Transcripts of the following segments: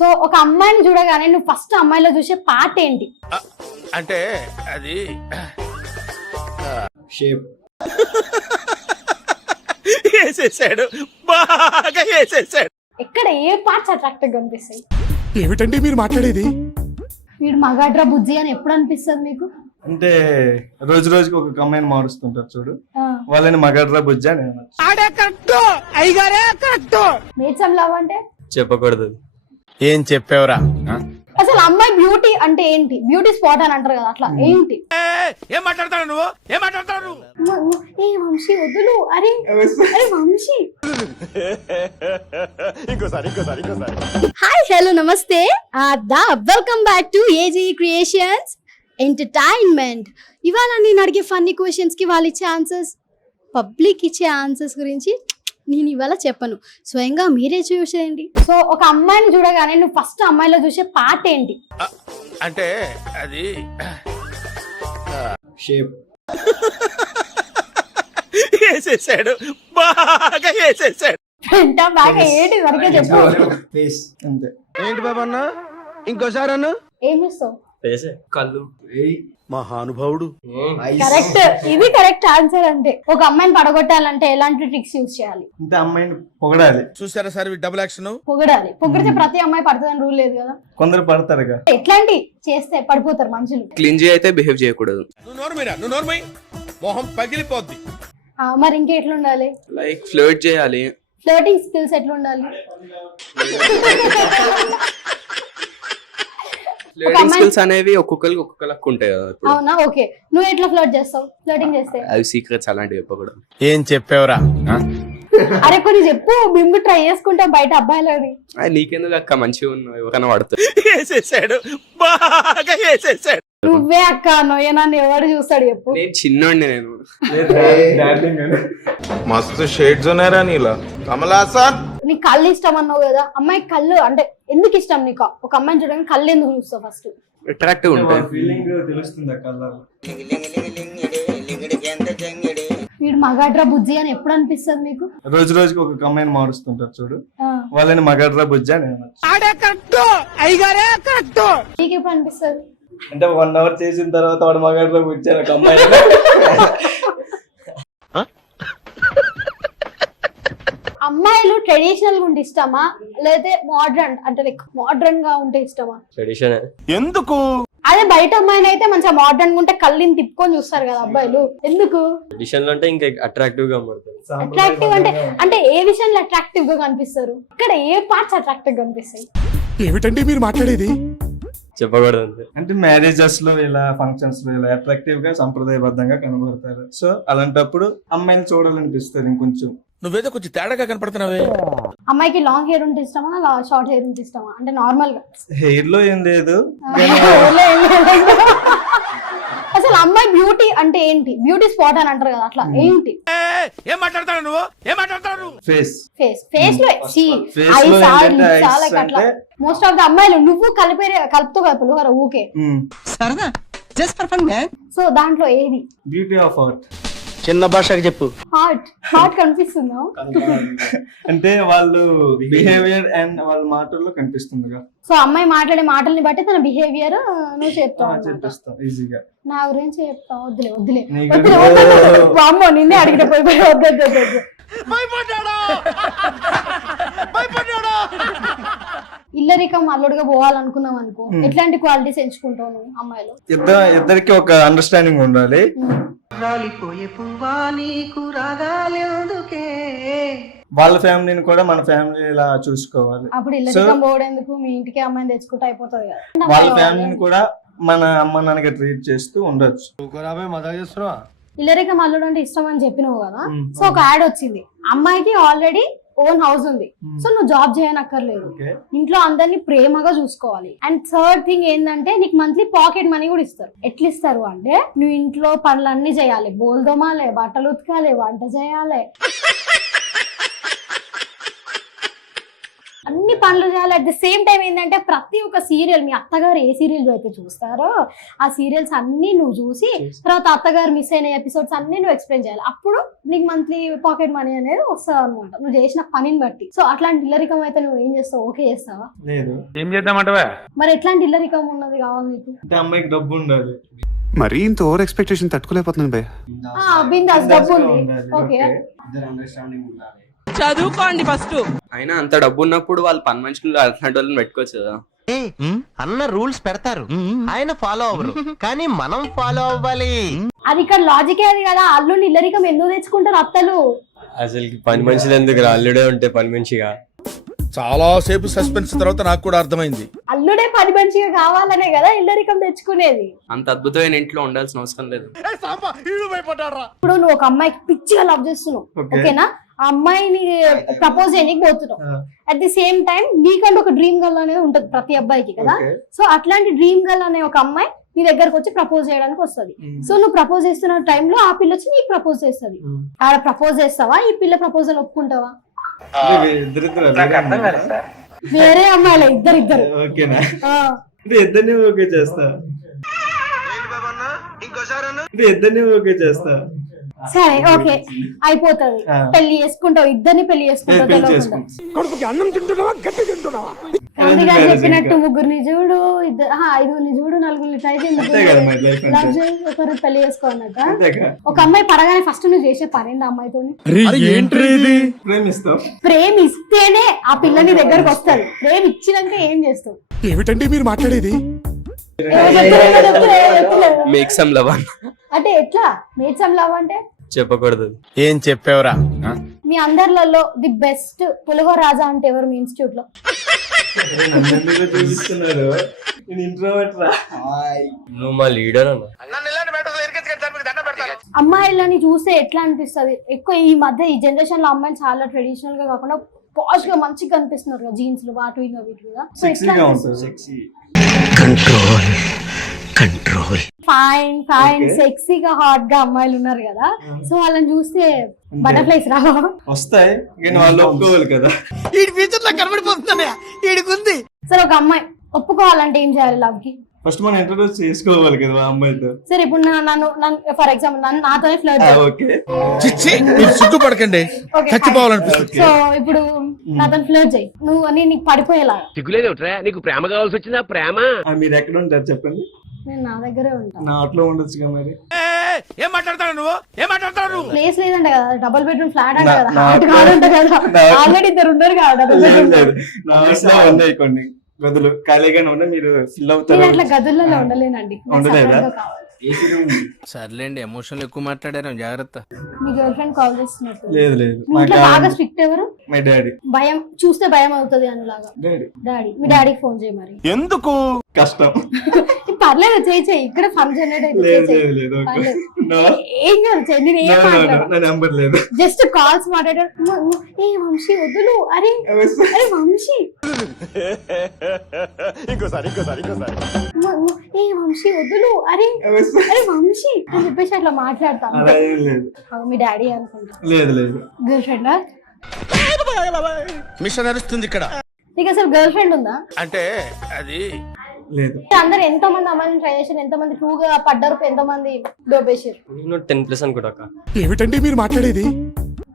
So ఒక అమ్మాయిని చూడగానే నువ్వు ఫస్ట్ అమ్మాయిలో చూసే పార్ట్ ఏంటి? అంటే అది షేప్. వేసేసాడు, బాగా వేసేసాడు. ఎక్కడ ఏ పార్ట్స్ అట్రాక్టివ్ గా అనిపిస్తాయి? ఏమిటండి మీరు మాట్లాడేది? వీడు మగాడ్రా బుజ్జి అని ఎప్పుడు అనిపిస్తుంది మీకు? అంటే రోజు రోజుకి ఒక అమ్మాయిని మారుస్తుంటారు చూడు, ఆ, వాళ్ళని మగడ్రా బుజ్జి అని అనొచ్చు. మేడ్ సమ్ లవ్ అంటే చెప్పకూడదు. ఏం చెప్పావురా? అసలు అమ్మాయి బ్యూటీ అంటే ఏంటి? బ్యూటీ స్పాట్ అని అంటారు కదా, అట్లా ఏంటి? ఏం మాట్లాడతావు నువ్వు? ఏం మాట్లాడతావు నువ్వు? ఏ వంశీ వద్దులు. అరే అరే వంశీ. హాయ్ హలో నమస్తే ఆదాబ్, welcome back to AG Creations Entertainment. ఇవాళ నేను అడిగే ఫన్నీ క్వశ్చన్స్ కి వాళ్ళు ఇచ్చే ఆన్సర్స్, పబ్లిక్ ఇచ్చే ఆన్సర్స్ గురించి నేను ఇవాళ చెప్పను, స్వయంగా మీరే చూసేయండి. సో ఒక అమ్మాయిని చూడగానే నువ్వు ఫస్ట్ అమ్మాయిలో చూసే పార్ట్ ఏంటి? అంటే అది షేప్. వేసేసాడు, బాగా వేసేసాడు. వెంట బాగా ఏంటి సరిగ్గా చెప్పు. ఫేస్ అంతే. ఏంటి బాబా అన్న? ఇంకోసారి అన్న. ఏం చూస్తావు? ఫేసే, కళ్ళు. మహానుభావుడు. కరెక్ట్, ఇది కరెక్ట్ ఆన్సర్. అంటే ఒక అమ్మాయిని పడగొట్టాలంటే ఎలాంటి ట్రిక్స్ యూజ్ చేయాలి? అంటే అమ్మాయిని పొగడాలి. చూసారా సార్ డబుల్ యాక్షన్? పొగడాలి. పొగిడితే ప్రతి అమ్మాయి పడుతుందని రూల్ లేదు కదా. కొందరు పడతారుగా. ఎట్లాంటి చేస్తే పడిపోతారు మనుషులు? క్లింజీ అయితే బిహేవ్ చేయకూడదు. నువ్వు నోర్మై మొహం పగిలిపోద్ది. మరి ఇంకా ఎట్లుండాలి? లైక్ ఫ్లర్ట్ చేయాలి. ఫ్లర్టింగ్ స్కిల్స్ ఎట్లుండాలి? ఫ్లర్టింగ్ స్కిల్స్ అనేవి ఒక్కొక్కరికి ఒక్కొక్కలకు ఉంటాయి కదా. ఇప్పుడు అవునా? ఓకే, నువ్వు ఎట్లా ఫ్లర్ట్ చేస్తావు ఫ్లర్టింగ్ చేస్తే? అవి సీక్రెట్స్ అలాంటివి చెప్పకూడదు. ఏం చెప్పావురా? అరే కొన్ని చెప్పు, బింబు ట్రై చేసుకుంటాం బయట అబ్బాయిలని. అది నీకెందుకు అక్క, మంచిగా ఉన్నావు, ఎవరైనా పడుతుంది. వేసేసాడు, బాగా వేసేసాడు. నువ్వే అక్క నొయ్య, నన్ను ఎవరు చూస్తాడు చెప్పు? నేను చిన్నోడిని, నేను मस्त शेड्स ఉన్నాయరా నీలా కమలాసన్. నీకు కళ్ళు ఇష్టం అన్నావు కదా, అమ్మాయి కళ్ళు అంటే ఎందుకు ఇష్టం నీకు? ఒక అమ్మాయిని చూడడానికి కళ్ళు ఎందుకు చూస్తావు ఫస్ట్? అట్రాక్టివ్ ఉంటాయి. ఫీలింగ్ తెలుస్తుంది కళ్ళలో. వీడు మగాడ్రా బుజ్జి అని ఎప్పుడు అనిపిస్తుంది మీకు? రోజు రోజుకి ఒక అమ్మాయిని మారుస్తుంటారు చూడు, ఆ, వాళ్ళని మగడ్రా బుజ్జి అని అనొచ్చు. నీకు ఎప్పుడు అనిపిస్తుంది? అంటే 1 అవర్ చేసిన తర్వాత వాడు మగడ్రా బుజ్జి అని ఒక అమ్మాయి. అమ్మాయిలు ట్రెడిషనల్ గా ఉంటే ఇష్టమా, లేదా మోడ్రన్ అంటే లైక్ మోడ్రన్ గా ఉంటే ఇష్టమా? ట్రెడిషన్. ఎందుకు? అదే బయట అమ్మాయిని అయితే మంచిగా మోడ్రన్ గా ఉంటే కళ్ళని తిప్పుకొని చూస్తారు కదా అబ్బాయిలు, ఎందుకు? ట్రెడిషన్ లో అంటే ఇంకా అట్రాక్టివ్ గా పడుతుంది. అట్రాక్టివ్ అంటే అంటే ఏ విషయంలో అట్రాక్టివ్ గా కనిపిస్తారు? ఇక్కడ ఏ పార్ట్స్ అట్రాక్టివ్ గా కనిపిస్తాయి? ఏమిటండి మీరు మాట్లాడేది? చెప్పకూడదు అంతే. అంటే మ్యారేజెస్ లో ఇలా ఫంక్షన్స్ లో ఇలా అట్రాక్టివ్ గా సంప్రదాయబద్ధంగా కనబడతారు. సో అలాంటప్పుడు అమ్మాయిని చూడాలనిపిస్తుంది ఇంకొంచెం. నువ్వేదో కొంచెం తేడాగా కనపడుతున్నావే. అమ్మాయికి లాంగ్ హెయిర్ ఉంటే ఇష్టమా, షార్ట్ హెయిర్ ఉంటే ఇష్టమా? అంటే నార్మల్ గా హెయిర్ లో ఏం లేదు. అసలు అమ్మాయి బ్యూటీ అంటే ఏంటి? బ్యూటీ స్పాట్ అని అంటారు కదా, అట్లా ఏంటి? ఏం మాట్లాడతావు నువ్వు? ఏం మాట్లాడతావు? ఫేస్. ఫేస్ లో Face లో ఏంటంటే చాలా eyes అట్లా అంటే- మోస్ట్ ఆఫ్ ద అమ్మాయిలు నువ్వు కలుపుతూ కలుపులు ఊకే. సో దాంట్లో ఏది బ్యూటీ ఆఫ్ హార్ట్. చిన్న భాషకి చెప్పు. హార్ట్ కనిపిస్తుందా? అంటే వాళ్ళు బిహేవియర్ అండ్ వాళ్ళ మాటల్లో కనిపిస్తుందిగా. సో అమ్మాయి మాట్లాడే మాటల్ని బట్టి తన బిహేవియర్ నువ్వు చెప్తావు అన్నమాట. చెప్పిస్తాం ఈజీగా. నా గురించి చెప్తావు? వద్దులే వద్దులే నీ వద్దులే గురించి- వద్దు. అమ్మో నిన్నే అడిగిన పోయి వద్దు. ఇల్లరికం అల్లుడుగా పోవాలనుకున్నావు అనుకో, ఎట్లాంటి క్వాలిటీస్ ఎంచుకుంటావు నువ్వు అమ్మాయిలు? ఇద్దరికి ఒక అండర్స్టాండింగ్ ఉండాలి. వాళ్ళ ఫ్యామిలీని కూడా మన ఫ్యామిలీ ఇలా చూసుకోవాలి. అప్పుడు ఇల్లరికం పోవడేందుకు, మీ ఇంటికి అమ్మాయిని తెచ్చుకుంటే అయిపోతుంది కదా. వాళ్ళ ఫ్యామిలీని కూడా మన అమ్మ నాన్నగా ట్రీట్ చేస్తూ ఉండొచ్చు. ఇల్లరికం అల్లుడు అంటే ఇష్టం అని చెప్పినావు కదా. సో ఒక యాడ్ వచ్చింది, అమ్మాయికి ఆల్రెడీ ఓన్ హౌస్ ఉంది, సో నువ్వు జాబ్ చేయనక్కర్లేదు, ఇంట్లో అందరినీ ప్రేమగా చూసుకోవాలి. అండ్ థర్డ్ థింగ్ ఏంటంటే నీకు మంత్లీ పాకెట్ మనీ కూడా ఇస్తారు. ఎట్లా ఇస్తారు అంటే నువ్వు ఇంట్లో పనులన్నీ చేయాలి, బోల్ దోమాలి, బట్టలు ఉతకాలి, వంట చేయాలి, అన్ని అన్ని పనులు చేయాలి. అట్ ది సేమ్ టైం ఏంటంటే ప్రతి ఒక్క సీరియల్, మీ అత్తగారు ఏ సీరియల్ అయితే చూస్తారో ఆ సీరియల్స్ అన్ని నువ్వు చూసి తర్వాత అత్తగారు మిస్ అయిన ఎపిసోడ్స్ అన్ని నువ్వు ఎక్స్ప్లెయిన్ చేయాలి. అప్పుడు నీకు మంత్లీ పాకెట్ మనీ అనేది వస్తుంది అనమాట, నువ్వు చేసిన పనిని బట్టి. సో అట్లాంటి ఇల్లరికం అయితే నువ్వు ఏం చేస్తావు? ఓకే చేస్తావా? లేదు. ఏం చేద్దామంటవా? మరి ఎట్లాంటి ఇల్లరికం ఉన్నది కావాలి నీకు? అంటే అమ్మాయికి డబ్బు ఉండాలి. మరీ ఇంత ఓవర్ ఎక్స్పెక్టేషన్ తట్టుకోలేకపోతున్నాను భయ. బిందాస్ డబ్బు ఉంది. ఓకే, చదువుకోండి ఫస్ట్. అయినా అంత డబ్బు ఉన్నప్పుడు వాళ్ళు పని మనుషులు అట్లాంటి వాళ్ళని పెట్టుకోవచ్చు కదా. అన్న రూల్స్ పెడతారు, ఆయన ఫాలో అవ్వరు, కానీ మనం ఫాలో అవ్వాలి. అది ఇక్కడ లాజికే అది కదా. అల్లుని ఇల్లరికం ఎందుకు తెచ్చుకుంటారు అత్తలు? అసలు పని మనుషులు ఎందుకు అల్లుడే ఉంటే పని మనిషిగా. చాలా సేపు సస్పెన్స్ తర్వాత నాకు కూడా అర్థమైంది. అల్లుడే పని మంచిగా కావాలనే కదా ఇల్లరికం తెచ్చుకునేది. అంత అద్భుతమైన ఇంట్లో ఉండాల్సిన అవసరం లేదు. ఇప్పుడు నువ్వు ఒక అమ్మాయికి పిచ్చిగా లవ్ చేస్తున్నావు, ఓకేనా? ఆ అమ్మాయిని ప్రపోజ్ చేయడానికి పోతున్నావు. అట్ ది సేమ్ టైం నీకంటే ఒక డ్రీమ్ గర్ల్ అనేది ఉంటది ప్రతి అబ్బాయికి కదా. సో అట్లాంటి డ్రీమ్ గర్ల్ అనే ఒక అమ్మాయి నీ దగ్గరకు వచ్చి ప్రపోజ్ చేయడానికి వస్తుంది. సో నువ్వు ప్రపోజ్ చేస్తున్న టైంలో ఆ పిల్ల వచ్చి నీకు ప్రపోజ్ చేస్తుంది. ఆడ ప్రపోజ్ చేస్తావా? ఈ పిల్ల ప్రపోజల్ ఒప్పుకుంటావా? వేరే అమ్మాయిలే ఇద్దరిద్దరు. ఓకేనా? అంటే ఇద్దరిని ఓకే చేస్తా. ఇద్దరిని ఓకే చేస్తా. సరే ఓకే అయిపోతుంది. పెళ్లి చేసుకుంటావు, ఇద్దరిని పెళ్లి చేసుకుంటావు. అందుకని చెప్పినట్టు ముగ్గురిని చూడు, ఐదుగురిని చూడు, నలుగురిని ట్రై చేయి, ఒకరు పెళ్లి చేసుకోనట. ఒక అమ్మాయి పడగానే ఫస్ట్ నువ్వు చేసే పని ఏంటి? అమ్మాయితో ప్రేమిస్తేనే ఆ పిల్లని దగ్గరకు వస్తుంది. ప్రేమ ఇచ్చినాక ఏం చేస్తావు? ఏమిటండి మీరు మాట్లాడేది? మేక్ సమ్ లవ్ అంటే ఎట్లా మేక్ సమ్ లవ్ అంటే? చెప్పకూడదు. ఏం చెప్పావురా? మీ అందరిలో ది బెస్ట్ పులిహోర రాజా అంటే ఎవరు మీ ఇన్స్టిట్యూట్ లో? చూపిస్తున్నారు. నువ్వు మా లీడర్ అన్న. అమ్మాయిలని చూస్తే ఎట్లా అనిపిస్తుంది? ఎక్కువ ఈ మధ్య ఈ జనరేషన్ లో అమ్మాయిలు చాలా ట్రెడిషనల్ గా కాకుండా పాష్ గా మంచిగా కనిపిస్తున్నారు కదా, జీన్స్ లు వాటి వీటి మీద. సో ఎట్లా ఫైన్ ఫైన్ సెక్సీగా హాట్ గా అమ్మాయిలు ఉన్నారు కదా, సో వాళ్ళని చూస్తే బటర్ఫ్లైస్ రావా? వస్తాయి కానీ వాళ్ళు ఒప్పుకోవాలి కదా. సరే ఒక అమ్మాయి ఒప్పుకోవాలంటే ఏం చేయాలి లవ్ కి? ఫస్ట్ మనం ఇంట్రడ్యూస్ చేసుకోవాలి కదా ఆ అమ్మాయితో. సరే ఇప్పుడు నన్ను ఫర్ ఎగ్జాంపుల్ నాతో ఫ్లర్ట్ సిగ్గుపడకండి, చచ్చిపోవాలనిపిస్తుంది. సో ఇప్పుడు నాతో ఫ్లర్ట్ చేయి, నువ్వు అని నీకు పడిపోయేలా. నీకు ప్రేమ కావాల్సి వచ్చిందా? ప్రేమ మీరు ఎక్కడ ఉంటారు చెప్పండి? నేను నా దగ్గరే ఉంటాను. నా అట్లో ఉండొచ్చుగా మరి. ఏం మాట్లాడతావు నువ్వు? ఏం మాట్లాడతావు? ప్లేస్ లేదంట కదా, డబుల్ బెడ్రూమ్ ఫ్లాట్ అంట కదా, హాట్ కాదంట కదా, ఆల్రెడీ ఇద్దరు ఉన్నారు కదా డబుల్ బెడ్రూమ్. నా హౌస్లో ఉన్నాయి కొన్ని గదులు ఖాళీగానే ఉన్నాయి, మీరు ఫిల్ అవుతారు. నేను అట్లా గదులలో ఉండలేనండి. ఉండలేదా? సర్లేండి, ఎమోషనల్ ఎక్కువ మాట్లాడారు, జాగ్రత్త. మీ గర్ల్ ఫ్రెండ్ కాల్ చేస్తున్నట్టు. లేదు లేదు, ఇంట్లో బాగా స్ట్రిక్ట్ ఎవరు? My daddy. భయం చూస్తే భయం అవుతుంది అనేలాగా. డాడీ, మీ డాడీకి ఫోన్ చేయి మరి. ఎందుకు? కష్టం. పర్లేదు చేయి, ఇక్కడ ఫన్ జనరేట్ అయితే ఏం కాదు చేయి. నేను ఏం మాట్లాడు, జస్ట్ కాల్స్ మాట్లాడారు. ఏ వంశీ వద్దులు, అరే అరే వంశీ, ఏ వంశీ వద్దులు, అరే అరే వంశీ అని చెప్పేసి అట్లా మాట్లాడతాను. మీ డాడీ అనుకుంటా. లేదు లేదు. గర్ల్ ఫ్రెండా? మిషన్ నడుస్తుంది ఇక్కడ. నీకు అసలు గర్ల్ ఫ్రెండ్ ఉందా? అంటే అది లేదు. అందరు ఎంత మంది అమ్మాయిని ట్రై చేశారు, ఎంత మంది ట్రూగా పడ్డారు, ఎంత మంది డోపేశారు? నేను 10+ అనుకుంటా. ఏమిటండి మీరు మాట్లాడేది?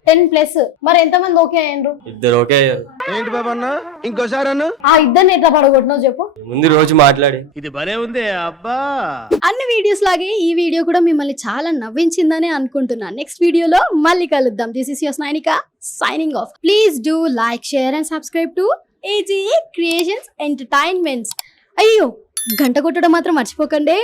10+. మరి ఎంత మంది ఓకే అయ్యారు? ఇద్దరు ఓకే అయ్యారు. ఏంటి బాబా అన్న, ఇంకోసారి అన్న. ఆ ఇద్దరిని ఎట్లా పడగొట్టినావు చెప్పు? ముందు రోజు మాట్లాడి. ఇది భలే ఉంది అబ్బా. అన్ని వీడియోస్ లాగే ఈ వీడియో కూడా మిమ్మల్ని చాలా నవ్వించిందని అనుకుంటున్నా. నెక్స్ట్ వీడియోలో మళ్ళీ కలుద్దాం. దిస్ ఇస్ యువర్ స్నైనిక signing off. Please do like, share and subscribe to AGA Creations Entertainments. అయ్యో గంట కొట్టడం మాత్రం మర్చిపోకండి.